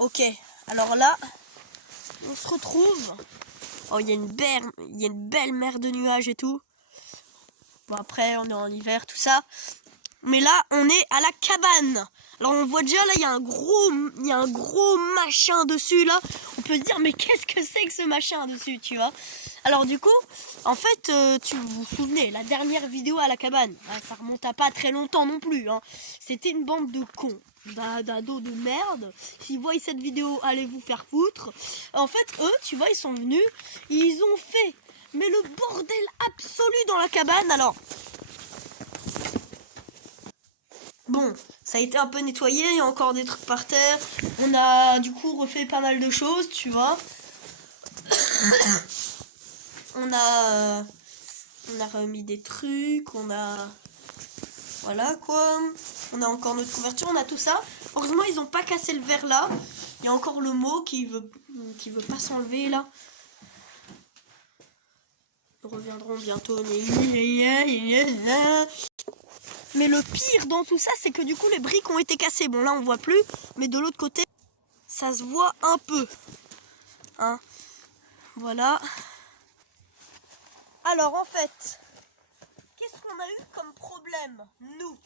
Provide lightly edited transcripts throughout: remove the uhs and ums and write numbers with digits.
Ok, alors là, on se retrouve. Oh, il y a une belle mer de nuages et tout. Bon, après, on est en hiver, tout ça. Mais là, on est à la cabane. Alors, on voit déjà, là, il y a un gros machin dessus, là. On peut se dire, mais qu'est-ce que c'est que ce machin dessus, tu vois? Alors, du coup, en fait, tu vous souvenez, la dernière vidéo à la cabane, ça remonte à pas très longtemps non plus, hein. C'était une bande de cons, d'ados de merde. S'ils voient cette vidéo, allez vous faire foutre. En fait, eux, tu vois, ils sont venus, ils ont fait, mais le bordel absolu dans la cabane. Alors, bon, ça a été un peu nettoyé, il y a encore des trucs par terre. On a du coup refait pas mal de choses, tu vois. On a remis des trucs, voilà quoi. On a encore notre couverture, on a tout ça. Heureusement, ils ont pas cassé le verre là. Il y a encore le mot qui veut pas s'enlever là. Ils reviendront bientôt. Mais le pire dans tout ça, c'est que du coup les briques ont été cassées. Bon là on voit plus, mais de l'autre côté, ça se voit un peu. Hein. Voilà. Alors en fait, qu'est-ce qu'on a eu comme problème, nous?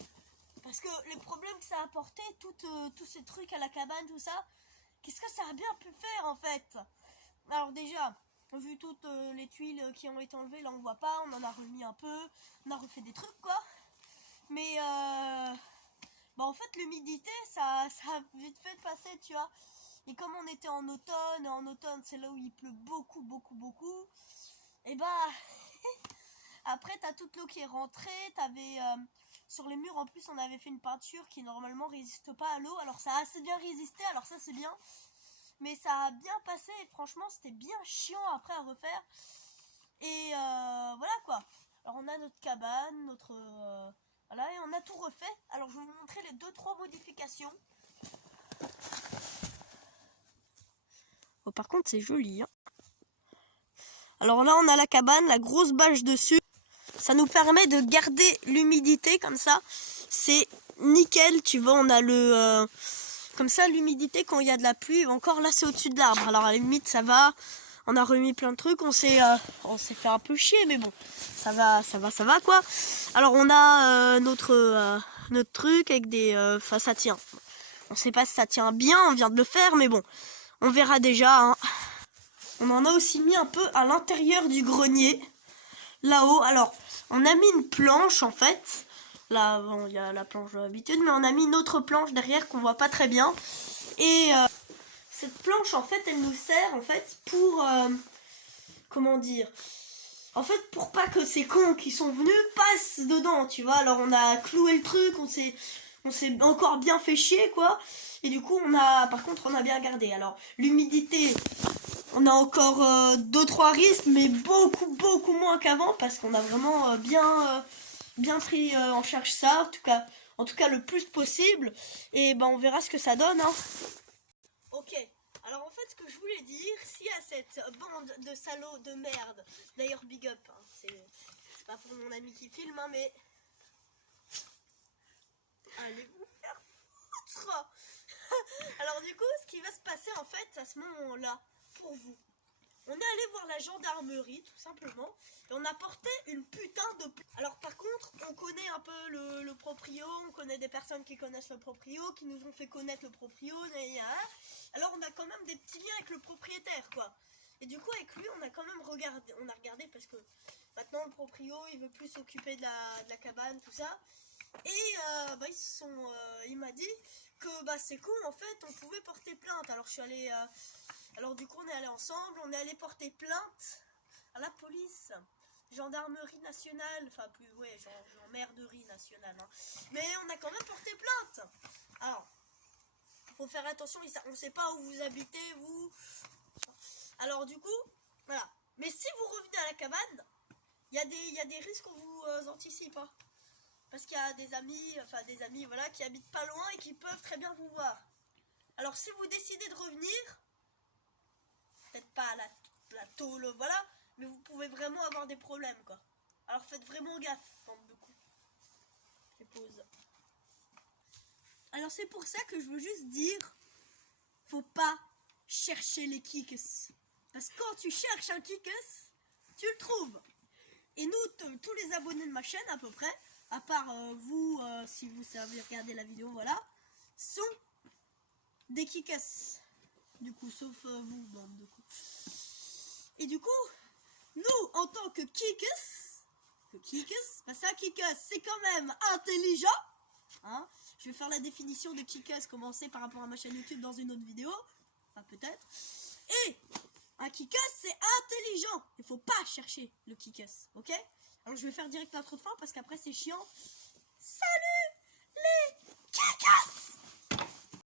Parce que les problèmes que ça a apporté, tous ces trucs à la cabane, tout ça, qu'est-ce que ça a bien pu faire en fait? Alors déjà, vu toutes les tuiles qui ont été enlevées, là on voit pas, on en a remis un peu, on a refait des trucs quoi. Mais bah en fait l'humidité, ça a vite fait passer, tu vois. Et comme on était en automne c'est là où il pleut beaucoup, et bah après t'as toute l'eau qui est rentrée, t'avais sur les murs en plus on avait fait une peinture qui normalement résiste pas à l'eau, alors ça a assez bien résisté, alors ça c'est bien, mais ça a bien passé et franchement c'était bien chiant après à refaire. Et voilà quoi. Alors on a notre cabane, voilà, et on a tout refait. Alors je vais vous montrer les 2-3 modifications. Oh, par contre c'est joli hein. Alors là on a la cabane, la grosse bâche dessus. Ça nous permet de garder l'humidité comme ça. C'est nickel, tu vois, on a comme ça l'humidité quand il y a de la pluie. Encore là c'est au-dessus de l'arbre. Alors à la limite ça va. On a remis plein de trucs, on s'est fait un peu chier, mais bon, ça va quoi. Alors on a notre truc avec des, enfin ça tient. On sait pas si ça tient bien, on vient de le faire, mais bon, on verra déjà. Hein. On en a aussi mis un peu à l'intérieur du grenier, là-haut. Alors on a mis une planche en fait. Là, bon, il y a la planche d'habitude, mais on a mis une autre planche derrière qu'on voit pas très bien. Et cette planche en fait elle nous sert en fait pour comment dire, en fait pour pas que ces cons qui sont venus passent dedans, tu vois. Alors on a cloué le truc, on s'est encore bien fait chier quoi, et du coup par contre on a bien gardé. Alors l'humidité, on a encore 2-3 risques, mais beaucoup moins qu'avant, parce qu'on a vraiment bien pris en charge ça, en tout cas le plus possible, et ben on verra ce que ça donne hein. Ok, alors en fait ce que je voulais dire, s'il y a cette bande de salauds de merde, d'ailleurs big up, hein, c'est pas pour mon ami qui filme, hein, mais allez vous faire foutre. Alors du coup ce qui va se passer en fait à ce moment là, pour vous, on est allé voir la gendarmerie tout simplement, et on a porté une putain de... Alors par contre on connaît un peu le proprio, on connaît des personnes qui connaissent le proprio, qui nous ont fait connaître le proprio, alors on a quand même des petits liens avec le propriétaire quoi. Et du coup avec lui on a quand même regardé parce que maintenant le proprio il veut plus s'occuper de la cabane, tout ça. Et bah, il m'a dit que bah, c'est con en fait, on pouvait porter plainte. Alors je suis allée, alors du coup on est allé ensemble, on est allé porter plainte à la police, gendarmerie nationale, enfin plus, ouais, gendarmerie nationale, hein. Mais on a quand même porté plainte. Alors, faut faire attention, on sait pas où vous habitez, vous. Alors du coup, voilà. Mais si vous revenez à la cabane, il y a des risques qu'on vous anticipe, hein. Parce qu'il y a des amis voilà, qui habitent pas loin et qui peuvent très bien vous voir. Alors si vous décidez de revenir, peut-être pas à la tôle, voilà, mais vous pouvez vraiment avoir des problèmes quoi. Alors faites vraiment gaffe, bande de coups. Je pose. Alors c'est pour ça que je veux juste dire, faut pas chercher les kicks. Parce que quand tu cherches un kicks, tu le trouves. Et nous, tous les abonnés de ma chaîne à peu près, à part vous, si vous savez regarder la vidéo, voilà, sont des kicks. Du coup, sauf vous, bande de coups. Et du coup, nous, en tant que kicks, bah ça, kicks, c'est quand même intelligent. Hein, je vais faire la définition de kicks, commencer par rapport à ma chaîne YouTube dans une autre vidéo. Enfin, peut-être. Et un kicks, c'est intelligent. Il faut pas chercher le kicks, ok? Alors, je vais faire direct l'intro de fin parce qu'après, c'est chiant. Ça